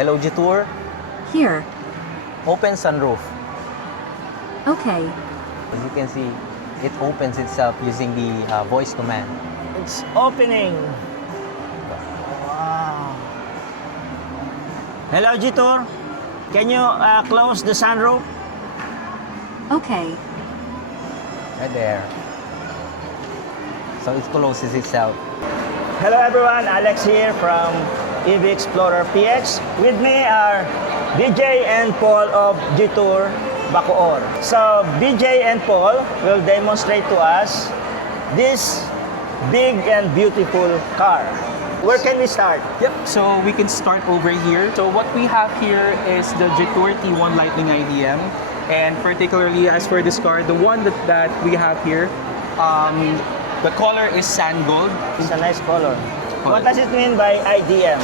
Hello, Jetour. Here. Open sunroof. Okay. As you can see, it opens itself using the voice command. It's opening. Wow. Hello, Jetour. Can you close the sunroof? Okay. Right there. So it closes itself. Hello, everyone. Alex here from EV Explorer PX. With me are BJ and Paul of Jetour Bacoor. So BJ and Paul will demonstrate to us this big and beautiful car. Where can we start? Yep, so we can start over here. So what we have here is the Jetour T1 Lightning IDM. And particularly as for this car, the one that we have here, the color is sand gold. It's a nice color. What does it mean by IDM?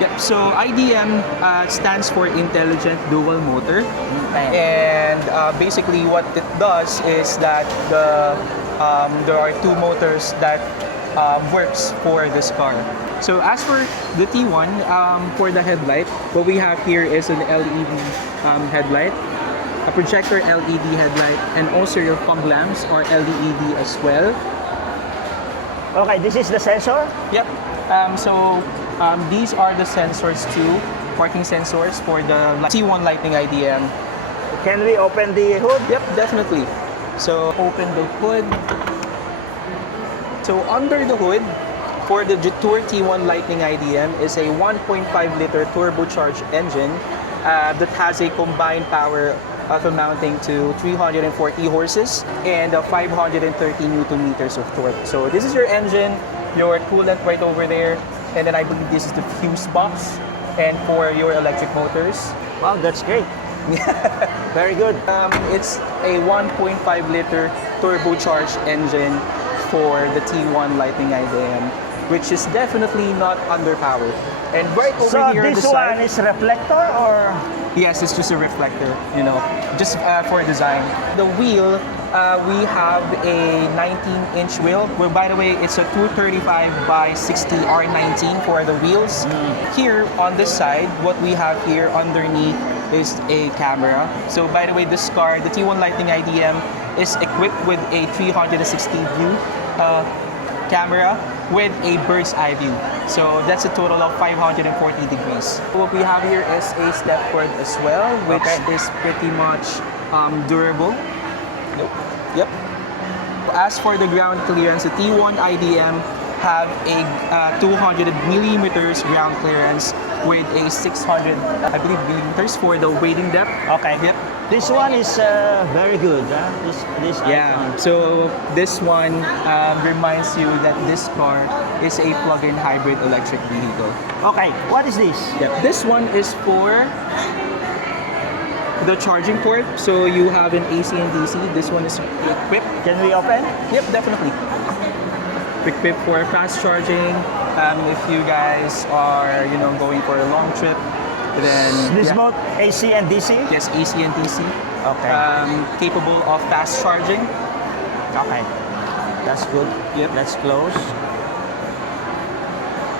Yep, so IDM stands for Intelligent Dual Motor. And basically what it does is that there are two motors that works for this car. So as for the T1, for the headlight, what we have here is an LED headlight, a projector LED headlight, and also your fog lamps are LED as well. Okay, this is the sensor? Yep. These are the sensors too, parking sensors for the T1 Lightning IDM. Can we open the hood? Yep, definitely. So open the hood. So under the hood, for the Jetour T1 Lightning IDM is a 1.5-liter turbocharged engine that has a combined power amounting to 340 horses and 530 Newton meters of torque. So this is your engine, your coolant right over there, and then I believe this is the fuse box, and for your electric motors. Wow, that's great. Very good. It's a 1.5-liter turbocharged engine for the T1 Lightning IDM, which is definitely not underpowered. And right over So here on the this side, one is reflector or? yes, it's just a reflector, you know, just for design. The wheel, we have a 19-inch wheel. Well, by the way, it's a 235 by 60 R19 for the wheels. Here on this side, what we have here underneath is a camera. So by the way, this car, the T1 Lightning IDM, is equipped with a 360 view camera with a bird's eye view. So that's a total of 540 degrees. What we have here is a stepford as well, which is pretty much durable. Yep. As for the ground clearance, the T1 IDM have a 200 millimeters ground clearance with a 600, I believe, millimeters for the wading depth. Okay. Yep. This one is very good. This Yeah, icon. so this one reminds you that this car is a plug-in hybrid electric vehicle. Okay, what is this? Yeah, this one is for the charging port. So you have an AC and DC. This one is equipped. Can we open? Yep, definitely. Equipped for fast charging. If you guys are, going for a long trip, then This yeah. both AC and DC? Yes, AC and DC. Okay. Capable of fast charging. Okay. That's good. Yep. Let's close.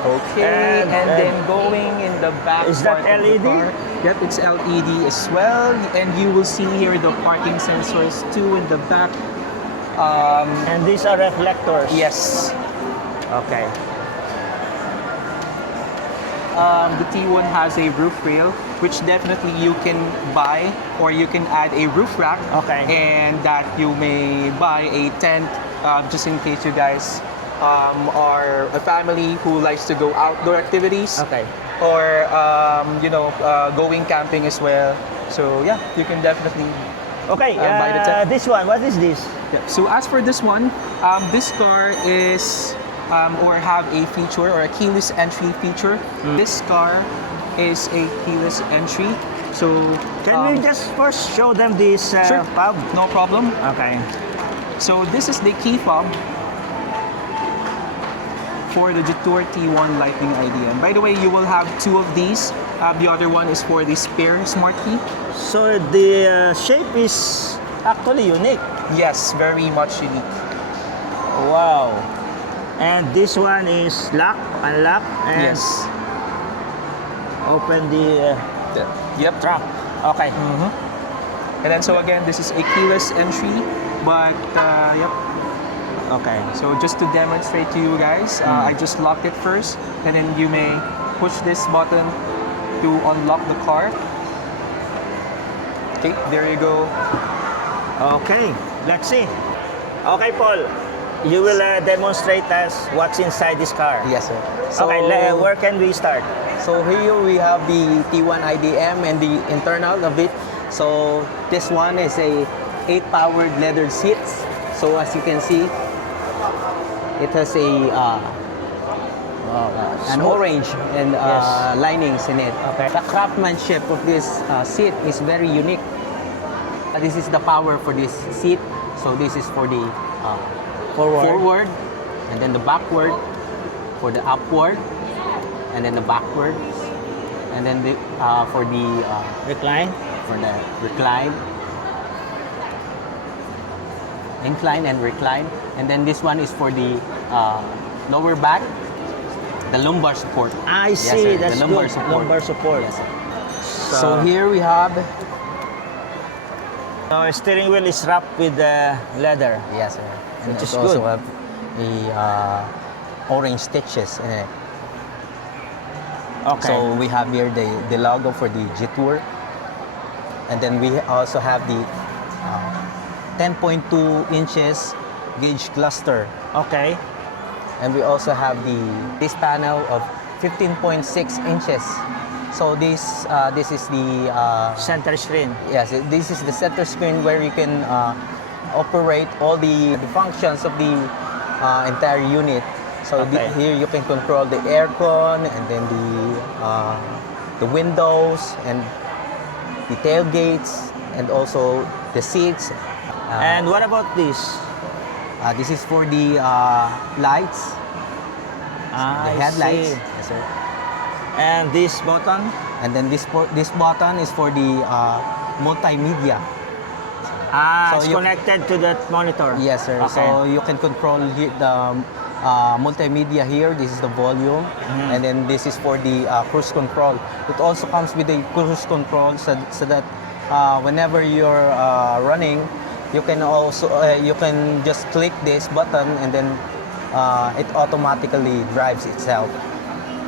Okay, and then going in the back Is that part of the LED? car, yep, it's LED as well. And you will see here the parking sensors too in the back. And these are reflectors? Yes. Okay. The T1 has a roof rail, which definitely you can buy, or you can add a roof rack. Okay. And that you may buy a tent, just in case you guys are a family who likes to go outdoor activities. Okay. Or going camping as well. So yeah, you can definitely Okay, buy the tent. this one, what is this? Yeah. So as for this one, this car is or have a feature or a keyless entry feature. This car is a keyless entry. So Can we just first show them this sure, fob? no problem. Okay. So this is the key fob for the Jetour T1 Lightning IDM. By the way, you will have two of these. The other one is for the spare smart key. So the shape is actually unique. Yes, very much unique. Wow. And this one is lock, unlock, and Yes. open the Yep. trunk. Okay. And then so again, this is a keyless entry, but yep. Okay. So just to demonstrate to you guys, I just locked it first, and then you may push this button to unlock the car. Okay, there you go. Okay. Let's see. Okay, Paul. You will demonstrate us what's inside this car. Yes, sir. Okay. Where can we start? So here we have the T1 IDM and the internal of it. So this one is a 8-powered leather seats. So as you can see, it has an orange and Yes. linings in it. Okay. The craftsmanship of this seat is very unique. This is the power for this seat. So this is for the forward, and then the backward, for the upward, and then the backward, and then the for the Recline. recline, incline and recline, and then this one is for the lower back, the lumbar support. I Yes, see. sir, That's the lumbar good. support. Lumbar support. Yes, sir. So here we have, Steering wheel is wrapped with leather. yes, sir, and Which it is also good. have the orange stitches in it. Okay. So we have here the logo for the Jetour, and then we also have the 10.2 inches gauge cluster, Okay. and we also have this panel of 15.6 inches. So this is the Center screen. yes, this is the center screen where you can operate all the functions of the entire unit. So Okay. here you can control the aircon, and then the windows and the tailgates, and also the seats. And what about this? This is for the lights, the I headlights. see. Yes, sir. And this button? And then this button is for the multimedia. So It's you- connected to that monitor. Yes, sir. Okay. So you can control the multimedia here. This is the volume, and then this is for the cruise control. It also comes with the cruise control, so that whenever you're running, you can also you can just click this button, and then it automatically drives itself.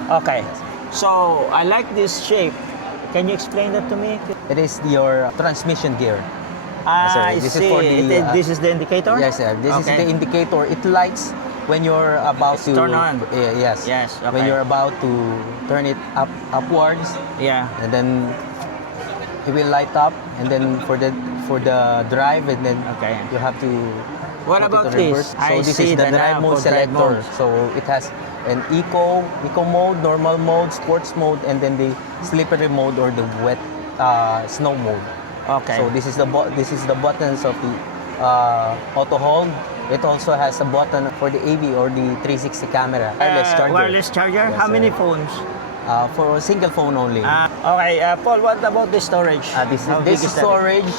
Okay. So I like this shape. Can you explain that to me? It is your transmission gear. I This is see. for the, This is the indicator? Yes, sir. This is Okay. the indicator. It lights when you're about It's to turn on. Yes. Yes, When okay. you're about to turn it upwards, Yeah. and then it will light up, and then for the drive, and then Okay. you have to What put it about to this? reverse. So I this see is the the drive knob mode for drive selector. mode. So it has an eco mode, normal mode, sports mode, and then the slippery mode or the wet snow mode. Okay. So this is the buttons of the auto hold. It also has a button for the AV or the 360 camera. Wireless charger? Yes, How many sir. phones? For a single phone only. Okay, Paul, what about the storage? How big This is that? storage,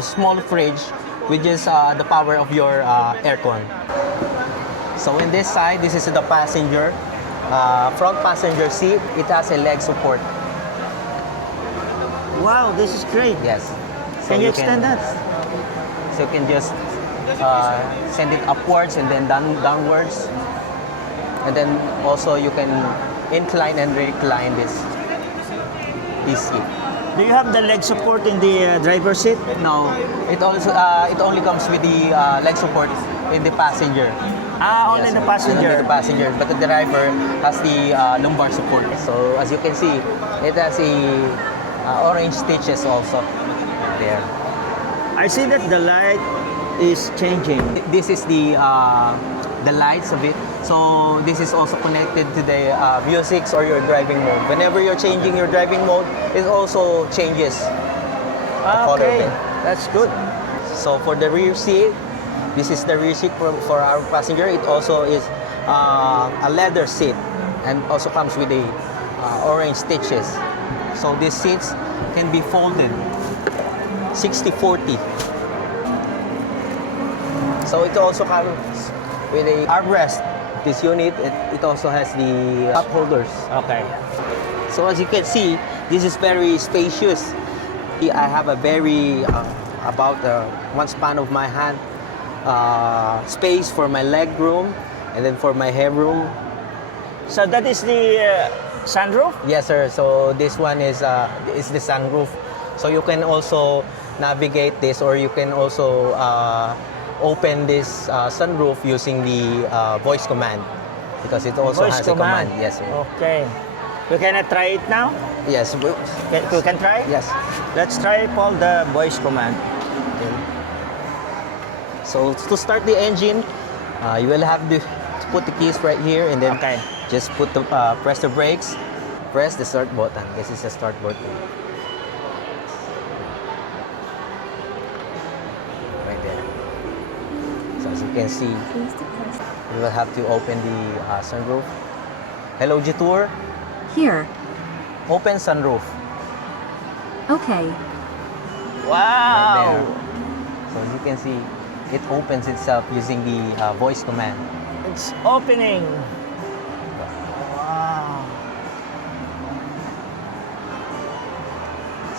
small fridge, which is the power of your aircon. So in this side, this is the passenger, front passenger seat. It has a leg support. Wow, this is great. Yes. So Can you extend that? So you can just send it upwards and then downwards, and then also you can incline and recline this seat. Do you have the leg support in the driver's seat? No, it only comes with the leg support in the passenger. Only Yes, the sir. passenger. Only the passenger, but the driver has the lumbar support. So as you can see, it has a orange stitches also there. I see that the light is changing. This is the lights of it. So this is also connected to the music or your driving mode. Whenever you're changing your driving mode, it also changes the color of Okay, it. that's good. So for the rear seat, this is the rear seat for our passenger. It also is a leather seat and also comes with the orange stitches. So these seats can be folded 60-40. So it also comes with a armrest. This unit, it also has the cup holders. Okay. So as you can see, this is very spacious. I have a very, about one span of my hand, space for my leg room and then for my headroom. So that is the sunroof? Yes, sir. So this one is the sunroof. So you can also navigate this, or you can also open this sunroof using the voice command, because it also Voice has a command. Yes, sir. Okay. We can try it now? Yes. We can try? Yes. Let's try, Paul, the voice command. Okay. So to start the engine, you will have to put the keys right here, and then Okay. just press the brakes, press the start button. This is the start button. Right there. So as you can see, you will have to open the sunroof. Hello, Jetour. Here. Open sunroof. Okay. Right Wow! there. So as you can see, it opens itself using the voice command. It's opening. Wow.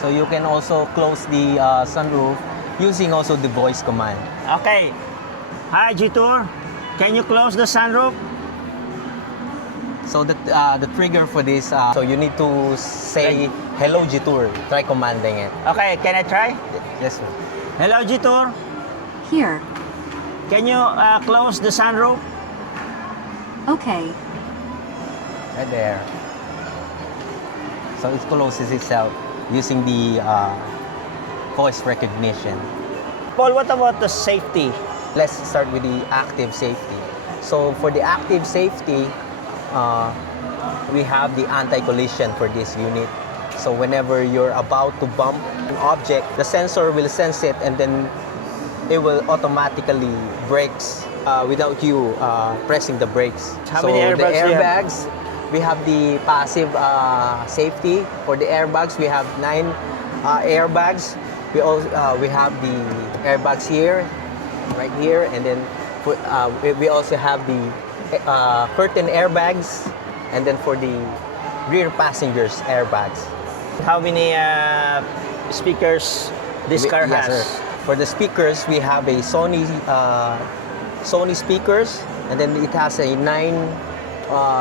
So you can also close the sunroof using also the voice command. Okay. Hi, Jetour. Can you close the sunroof? So the trigger for this, so you need to say hello Jetour. Try commanding it. Okay, can I try? Yes, sir. Hello, Jetour. Here. Can you close the sunroof? Okay. Right there. So it closes itself using the voice recognition. Paul, what about the safety? Let's start with the active safety. So for the active safety, we have the anti-collision for this unit. So whenever you're about to bump an object, the sensor will sense it, and then it will automatically brakes without you pressing the brakes. How So many airbags the do you have? airbags, we have the passive safety. For the airbags, we have 9 airbags. We have the airbags here, right here, and then we also have the curtain airbags, and then for the rear passengers airbags. How many speakers this car Yes, has? sir. For the speakers, we have a Sony speakers, and then it has a 9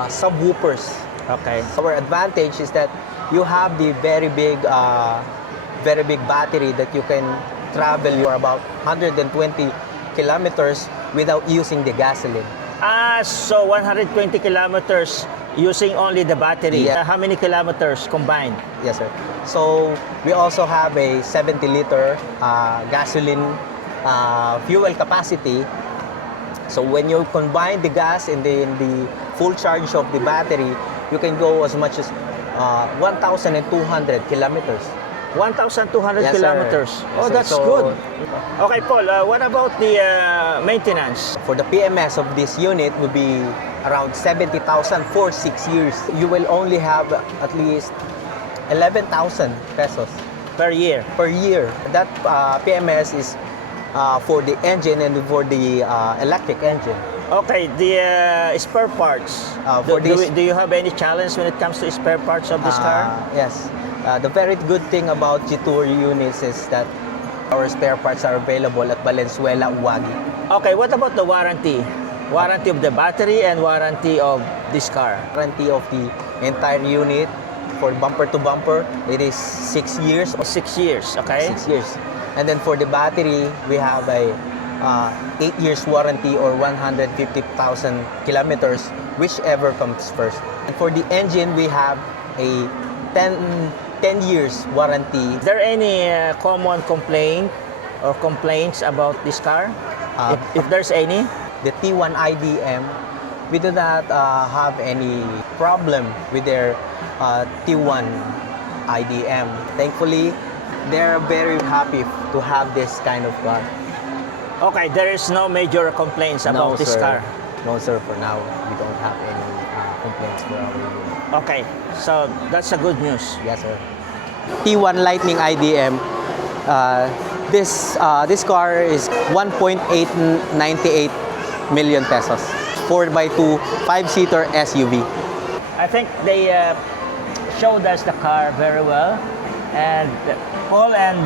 subwoofers. Okay. Our advantage is that you have the very big battery that you can travel for about 120 kilometers without using the gasoline. So 120 kilometers using only the battery. Yeah. How many kilometers combined? Yes, sir. So we also have a 70-liter gasoline fuel capacity. So when you combine the gas and then the full charge of the battery, you can go as much as 1,200 kilometers. 1,200 Yes, sir. kilometers. Yes, Oh, sir. that's So- good. Okay, Paul, what about the maintenance? For the PMS of this unit will be around 70,000 for 6 years. You will only have at least 11,000 pesos Per year. per year. That PMS is for the engine and for the electric engine. Okay, the spare parts. For this- Do you have any challenge when it comes to spare parts of this car? Yes. The very good thing about Jetour units is that our spare parts are available at Valenzuela, Uwagi. Okay, what about the warranty? Warranty of the battery and warranty of this car. Warranty of the entire unit for bumper to bumper, it is 6 years. 6 years, okay? 6 years. And then for the battery, we have a 8 years warranty or 150,000 kilometers, whichever comes first. And for the engine, we have a 10 years warranty. Is there any common complaint or complaints about this car? If there's any? The T1 IDM, we do not have any problem with their T1 IDM. Thankfully, they're very happy to have this kind of car. Okay, there is no major complaints about this sir. car. No, sir. For now, we don't have any complaints for our unit. Okay, so that's a good news. Yes, sir. T1 Lightning IDM. This car is 1.898 million pesos. 4x2, 5-seater SUV. I think they showed us the car very well. And Paul and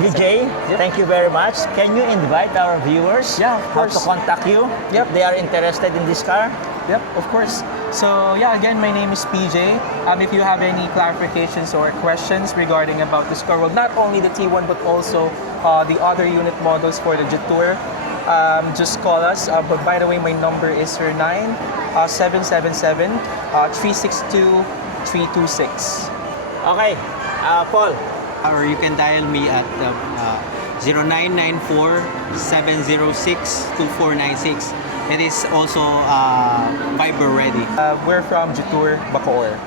DJ, Yep. thank you very much. Can you invite our viewers Yeah, of how to course. contact you if they are interested in this car? Yep, of course. So yeah, again, my name is PJ. If you have any clarifications or questions regarding about this car, well, not only the T1 but also the other unit models for the Jetour, just call us. But by the way, my number is 09-777-362-326. Okay, Paul. Or you can dial me at 0994-706-2496. It is also Viber ready. We're from Jetour, Bacoor.